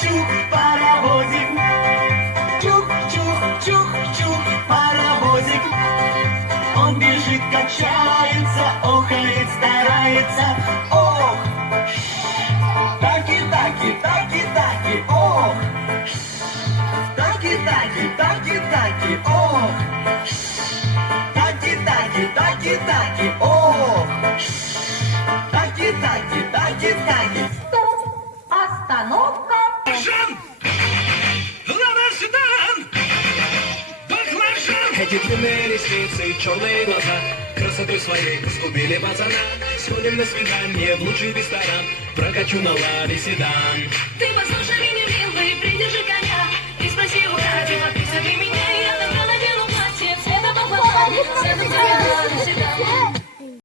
чух-чух, паровозик. Чух-чух-чух-чух, паровозик. Он бежит, качается, охает, старается. Ох! Таки-таки, таки-таки, ох! Таки-таки, таки-таки, ох! Таки-таки, таки-таки, ох! Таки-таки, таки-таки. Стоп! Остановка! Жан! Лавашдан! Баклажан! Эти длинные ресницы, черные глаза, красотой своей сгубили пацана. Сходим на свидание в лучший ресторан, прокачу на Ладе седан. Ты послушай меня, милый, придержи